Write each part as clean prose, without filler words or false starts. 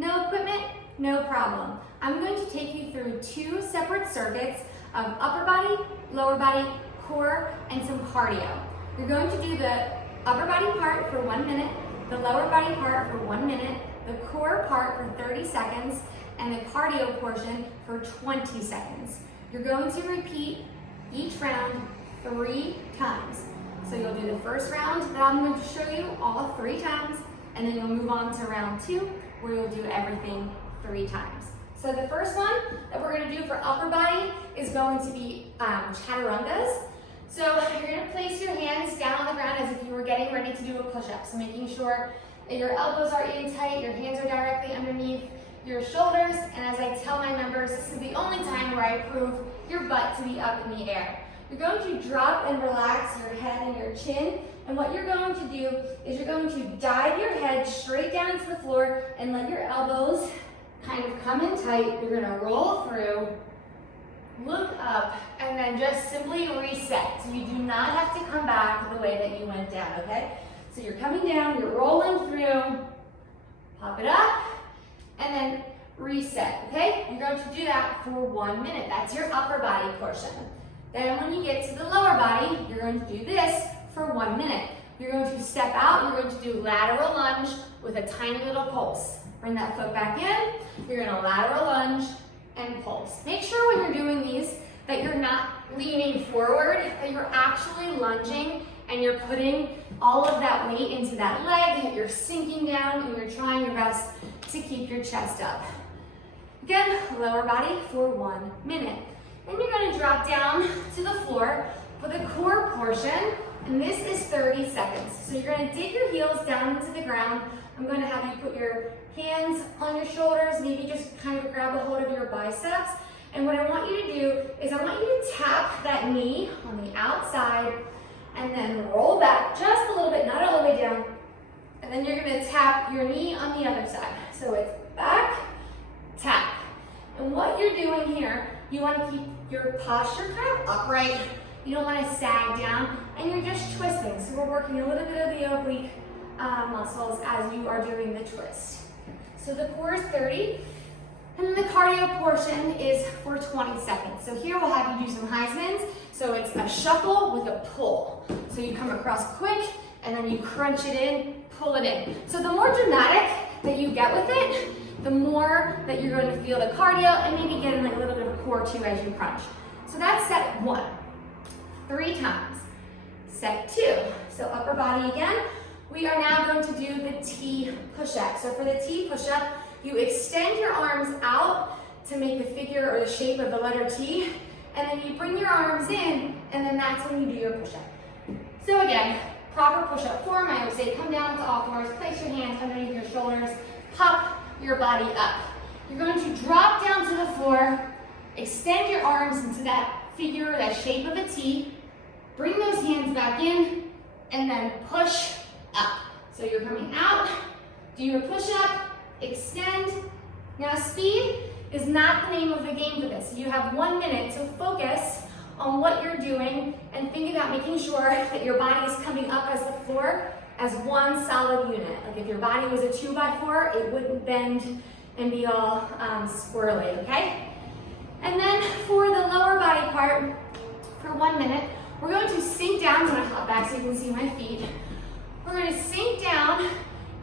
No equipment, no problem. I'm going to take you through 2 separate circuits of upper body, lower body, core, and some cardio. You're going to do the upper body part for 1 minute, the lower body part for 1 minute, the core part for 30 seconds, and the cardio portion for 20 seconds. You're going to repeat each round 3 times. So you'll do the first round that I'm going to show you all 3 times, and then you'll move on to round 2 where you'll do everything 3 times. So the first one that we're going to do for upper body is going to be chaturangas. So you're going to place your hands down on the ground as if you were getting ready to do a push-up. So making sure that your elbows are in tight, your hands are directly underneath your shoulders, and as I tell my members, this is the only time where I approve your butt to be up in the air. You're going to drop and relax your head and your chin, and what you're going to do is you're going to dive your head straight down to the floor and let your elbows kind of come in tight. You're gonna roll through, look up, and then just simply reset. So you do not have to come back the way that you went down, okay? So you're coming down, you're rolling through, pop it up, and then reset, okay? You're going to do that for 1 minute. That's your upper body portion. Then when you get to the lower body, you're going to do this for 1 minute. You're going to step out, you're going to do lateral lunge with a tiny little pulse. Bring that foot back in, you're gonna lateral lunge and pulse. Make sure when you're doing these that you're not leaning forward, that you're actually lunging and you're putting all of that weight into that leg, that you're sinking down and you're trying your best to keep your chest up. Again, lower body for 1 minute. Then you're gonna drop down to the floor for the core portion, and this is 30 seconds. So you're gonna dig your heels down into the ground. I'm going to have you put your hands on your shoulders, maybe just kind of grab a hold of your biceps. And what I want you to do is I want you to tap that knee on the outside and then roll back just a little bit, not all the way down. And then you're going to tap your knee on the other side. So it's back, tap. And what you're doing here, you want to keep your posture kind of upright. You don't want to sag down, and you're just twisting. So we're working a little bit of the oblique muscles as you are doing the twist. So the core is 30, and the cardio portion is for 20 seconds. So here we'll have you do some Heismans. So it's a shuffle with a pull. So you come across quick, and then you crunch it in, pull it in. So the more dramatic that you get with it, the more that you're going to feel the cardio, and maybe get in like a little bit of a core too as you crunch. So that's set 1, 3 times. Set 2, so upper body again. We are now going to do the T push-up. So for the T push-up, you extend your arms out to make the figure or the shape of the letter T, and then you bring your arms in, and then that's when you do your push-up. So again, proper push-up form, I would say come down to all fours, place your hands underneath your shoulders, pop your body up. You're going to drop down to the floor, extend your arms into that figure, that shape of a T, bring those hands back in, and then push up. So you're coming out, do your push-up, extend. Now speed is not the name of the game for this. You have 1 minute to focus on what you're doing and think about making sure that your body is coming up as the floor as one solid unit. Like if your body was a 2x4, it wouldn't bend and be all squirrely, okay? And then for the lower body part, for 1 minute, we're going to sink down. I'm gonna hop back so you can see my feet. We're going to sink down,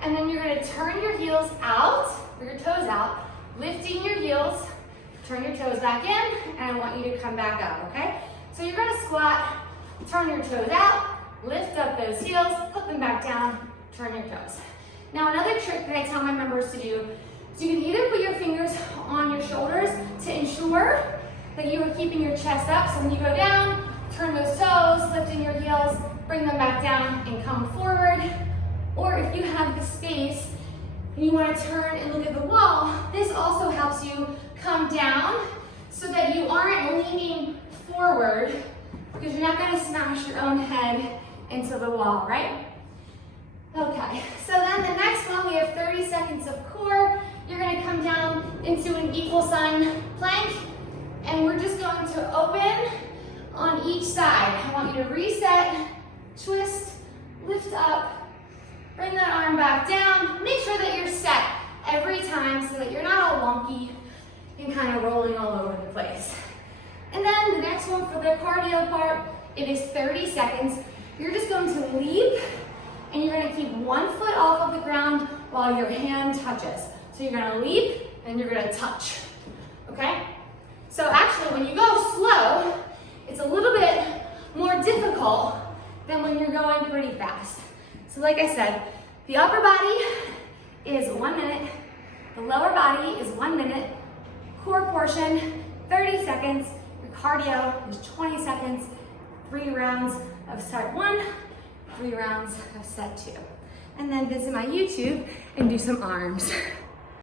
and then you're going to turn your heels out, or your toes out, lifting your heels, turn your toes back in, and I want you to come back up, okay? So you're going to squat, turn your toes out, lift up those heels, put them back down, turn your toes. Now another trick that I tell my members to do is you can either put your fingers on your shoulders to ensure that you are keeping your chest up, so when you go down, turn those toes, lifting your heels, bring them back down and come forward. Or if you have the space and you want to turn and look at the wall, this also helps you come down so that you aren't leaning forward, because you're not going to smash your own head into the wall, right? Okay, so then the next one, we have 30 seconds of core. You're going to come down into an equal sign plank, and we're just going to open on each side. I want you to reset, twist, lift up, bring that arm back down. Make sure that you're set every time so wonky and kind of rolling all over the place. And then the next one for the cardio part, it is 30 seconds. You're just going to leap and you're gonna keep one foot off of the ground while your hand touches. So you're gonna leap and you're gonna touch, okay? So actually when you go slow, it's a little bit more difficult than when you're going pretty fast. So like I said, the upper body is 1 minute, the lower body is 1 minute, core portion, 30 seconds, your cardio is 20 seconds, 3 rounds of set 1, 3 rounds of set 2. And then visit my YouTube and do some arms.